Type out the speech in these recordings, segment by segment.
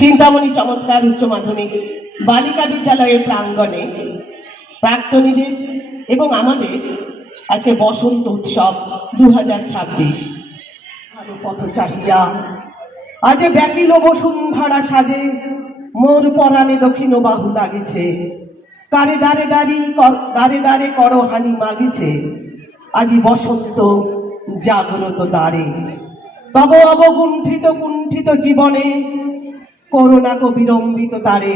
চিন্তামণি চমৎকার উচ্চ মাধ্যমিক বালিকা বিদ্যালয়ের প্রাঙ্গণে প্রাক্তনীদের এবং আমাদের আজকে বসন্ত উৎসব 2026 ভালো পথ চাহিয়া আজ ব্যাকিল বসুন্ধরা সাজে মোর পরাণে দক্ষিণ বাহু লাগিছে কারে দারে দারে কর হানি মাগিছে আজি বসন্ত জাগ্রত দ্বারে তব অবগুণ্ঠিত কুণ্ঠিত জীবনে করোনা কো বিলম্বিত তারে।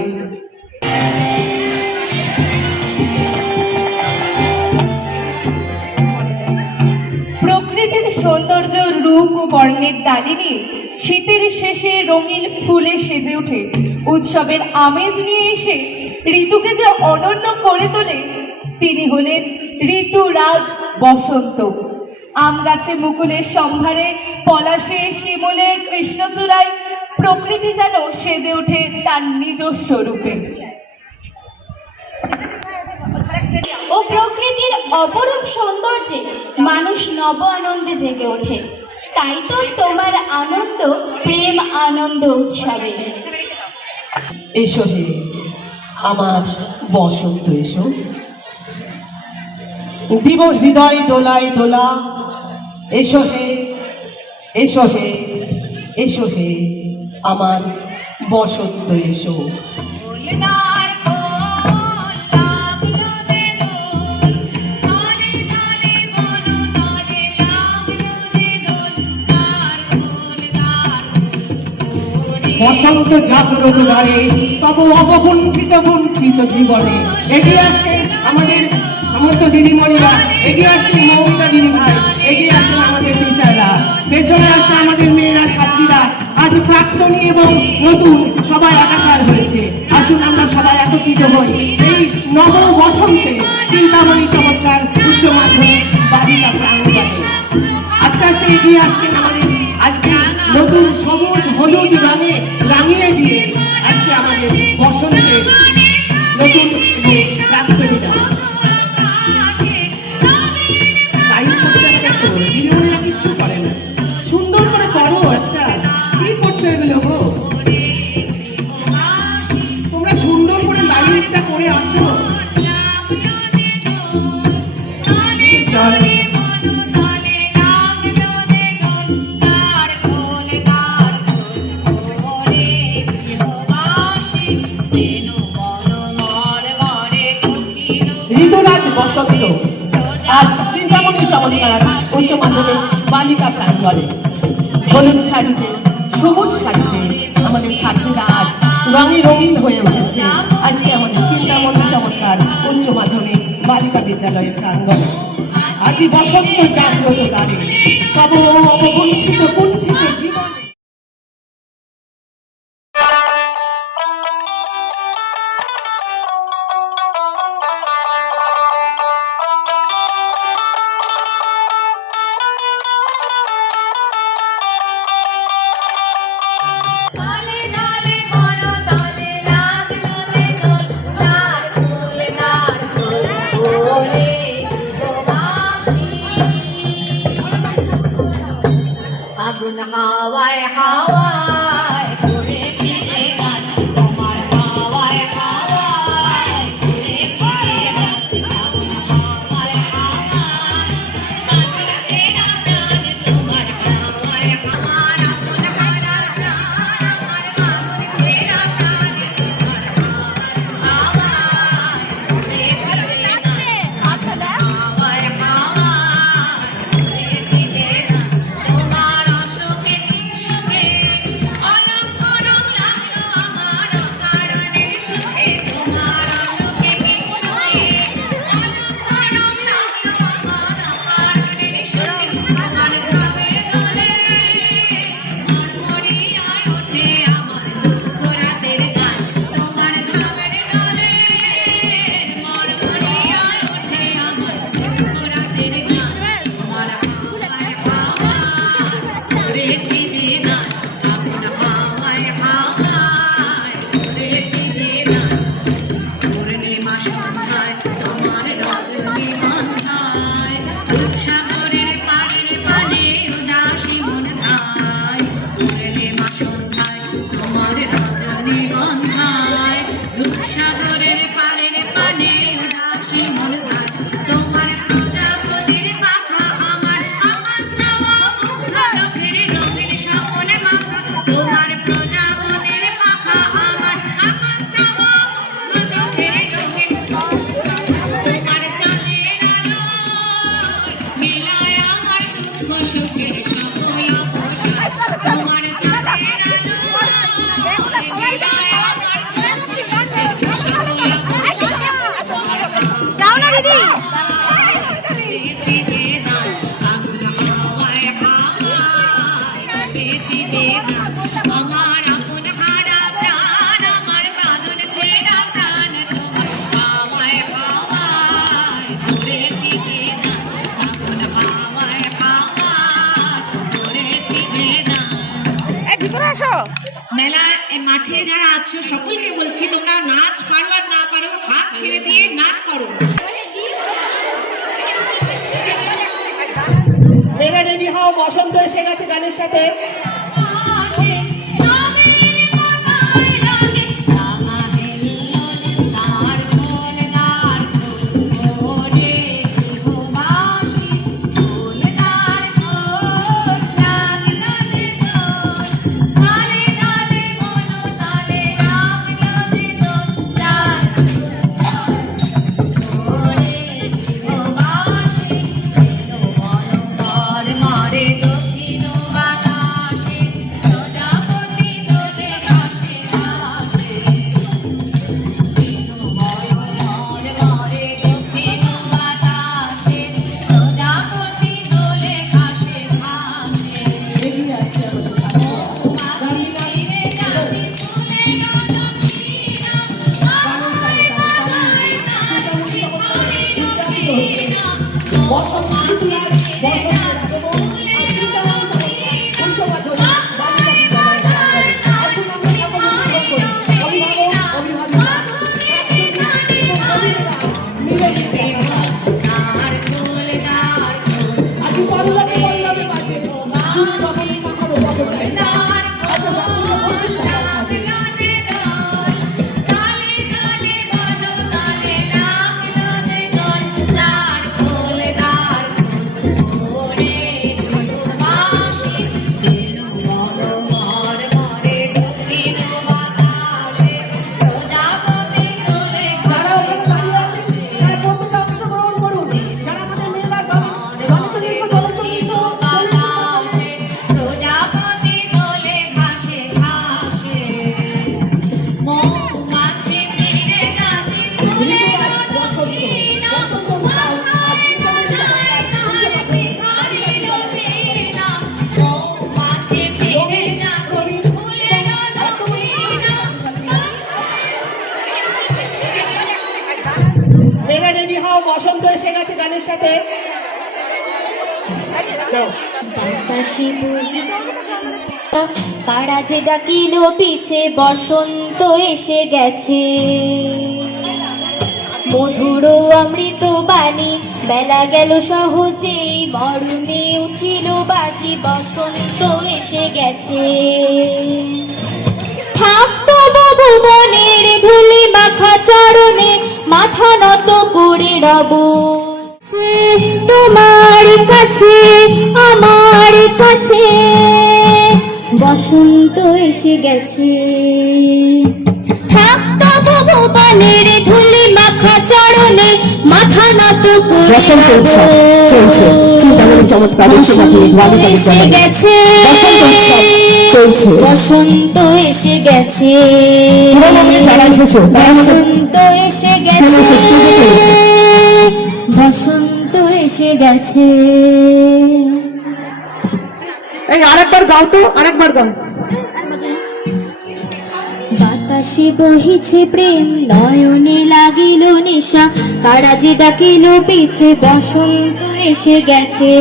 প্রকৃতির সৌন্দর্য রূপ ও বর্ণের ডালিনী শীতের শেষে রঙিন ফুলে সেজে ওঠে। উৎসবের আমেজ নিয়ে এসে ঋতুকে যে অনন্য করে তোলে তিনি হলেন ঋতুরাজ বসন্ত। আম গাছে মুকুলের সম্ভারে, পলাশে শিমুলে কৃষ্ণচূড়ায় প্রকৃতি যেন সেজে ওঠে তার নিজস্ব রূপে। ও প্রকৃতির অপরূপ সৌন্দর্যে মানুষ নব আনন্দে জেগে ওঠে। তাই তো তোমার আনন্দ প্রেম আনন্দ উৎসবে। এসো হে আমার বসন্ত, এসো দিব হৃদয় দোলাই দোলা। এসো হে এসো হে এসো হে আমার বসন্ত, এসো। বসন্ত জাগ্রত দ্বারে তব অবগুণ্ঠিত গুণ্ঠিত জীবনে এগিয়ে আসছেন আমাদের সমস্ত দিদিমণিরা, এগিয়ে আসছেন মৌমিতা দিদি ভাই, এগিয়ে আসছেন আমাদের টিচাররা, পেছনে আসছে আমাদের মেয়েরা ছাত্রীরা। আজ প্রাক্তনী এবং নতুন সবাই একাকার হয়েছে। আসুন আমরা সবাই একত্রিত হই এই নব বসন্তে চিন্তামণি চমৎকার উচ্চ মাধ্যমিক বালিকা প্রাঙ্গণে। আস্তে আস্তে এগিয়ে আসছেন আমাদের আজকে নতুন সবুজ হলুদ রঙে রাঙিয়ে দিয়ে আসছে আমাদের বসন্তের নতুন প্রাক্তনীরা। কিচ্ছু করে না, সুন্দর করে করো একটা। কি করছো এগুলো গো? তোমরা সুন্দর করে লাইনটা করে আসো। ঋতুরাজ বসন্ত আজ চিন্তামণি চমৎকার উচ্চ মাধ্যমিক বালিকা প্রাঙ্গণে হলুদ শাড়িতে সবুজ শাড়িতে আমাদের ছাত্রীরা আজ রঙে রঙিন হয়ে উঠেছে। আজকে আমাদের চিন্তামণি চমৎকার উচ্চ মাধ্যমিক বালিকা বিদ্যালয়ের প্রাঙ্গণে আজই বসন্ত জাগ্রত দ্বারে তব অবগুণ্ঠিত কুণ্ঠিত জীবনে। আগুন হাওয়ায় হাওয়ায় করেছি যে গান, তোমার হাওয়ায় হাওয়ায় করেছি যে গান। আগুন হাওয়ায় হাওয়ায় বাজছে না প্রাণ, তোমার হাওয়ায় হাওয়ায় আগুন হাওয়ায় প্রাণ, আমার বাজছে না প্রাণ, তোমার হাওয়ায় করেছি যে গান। হাওয়ায় হাওয়ায় করেছি যে গান, তোমার অসুখে এই মাঠে যারা আছো সকলকে বলছি তোমরা নাচ পারো আর না পারো হাত ছেড়ে দিয়ে নাচ করো। মেয়েরা রেডি হও, বসন্ত এসে গেছে গানের সাথে। মেয়েরা রেডি হও, বসন্ত এসে গেছে গানের সাথে। বাতাসে বইছে কারা যে ডাকিল পিছে বসন্ত এসে গেছে, মধুর অমৃত বাণী বেলা গেল সহজেই মরমে উঠিল বাজি বসন্ত এসে গেছে। থাকতো বাবু বনের ধুলি মাখা চরণে মাথা নত করে রব তোমার কাছে আমার কাছে বসন্ত এসে গেছে। থাকতো বাবু বনের ধুলি মাখা চরণে মাথা নত করে রব এসে গেছে, বসন্ত এসে গেছে, বসন্ত এসে গেছে, বসন্ত এসে গেছে। এই আরেকবার গাও তো, আরেকবার গাও। বাতাসে বহিছে প্রেম নয়নে লাগিল নেশা কারা যে ডাকিল পিছে বসন্ত এসে গেছে,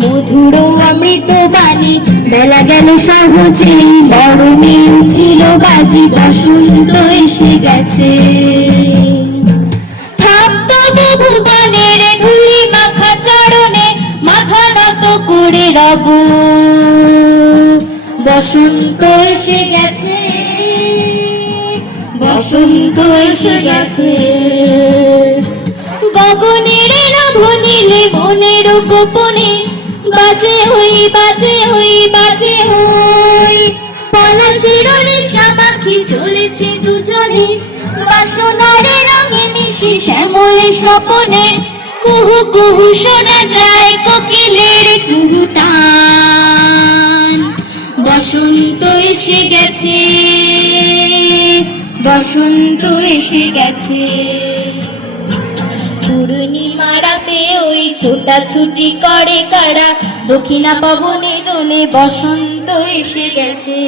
মধুর অমৃত বাণী বেলা গেল সহজেই মরমে উঠিল বাজি বসন্ত এসে গেছে। থাকতো ভুবনের ধুলি মাখা চরণে মাথা নত করে রব বসন্ত এসে গেছে, বসন্ত এসে গেছে। গগনের নভ নীলে মনের গোপনে বাজে ওই বাজে ওই বাজে ওই পলাশের নেশা মাখি চলেছে দুজনে বাসনার রঙে মিশে শ্যামলে স্বপনে কুহু কুহু শোনা যায় কোকিলের কুহুতান বসন্ত এসে গেছে, বসন্ত এসে গেছে। পূর্ণিমা রাতে ওই ছোটাছুটি করে কারা দক্ষিণা পবনে দোলে বসন্ত এসে গেছে।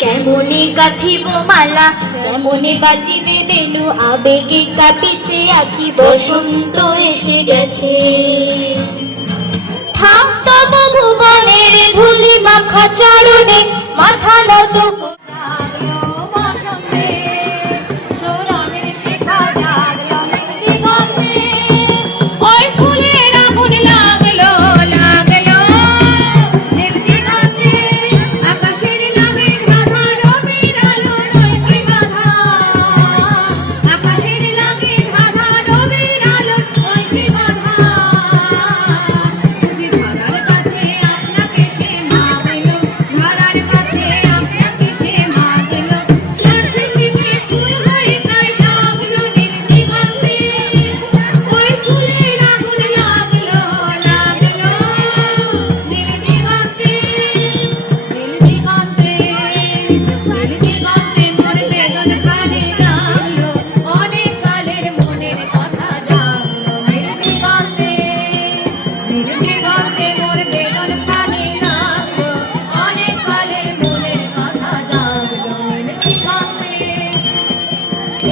কেমনে কাঁথিব মালা কেমনে বাজিবে বেনু আবেগে কাঁপিছে আঁখি বসন্ত এসে গেছে। থাক তব ভুবনের ধুলি মাখা চরণে মাথা নত ওই ফুলের আগুন লাগলো লাগলো নীল দিগন্তে আকাশের লাগি রাধা রবির আলো নয়টি বাধা আকাশের লাগি রাধা রবির আলো নয়টি বাধা বুঝি ধরার কাছে আপনাকে সে মাগলো ধরার কাছে আপনাকে সে মাগলো সরষে থেকে ফুল হয়ে গায়ে জাগলো নীল দিগন্তে ওই ফুলের আগুন লাগলো লাগলো নীল দিগন্তে নীল দিগন্তে নীল দিগন্তে মোর বেদন প্রাণে লাগলো অনেক কালের মনের কথা জাগলো নীল দিগন্তে মোর বেদন প্রাণে লাগলো অনেক কালের মনের কথা জাগলো নীল দিগন্তে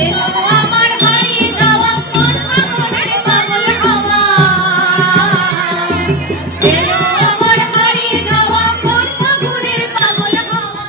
এলো আমার হারিয়ে যাওয়া কোন ফাগুনের পাগল হওয়া এলো আমার হারিয়ে যাওয়া কোন ফাগুনের পাগল হওয়া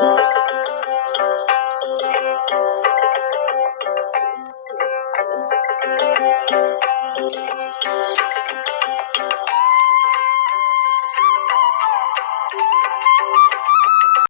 ঋতু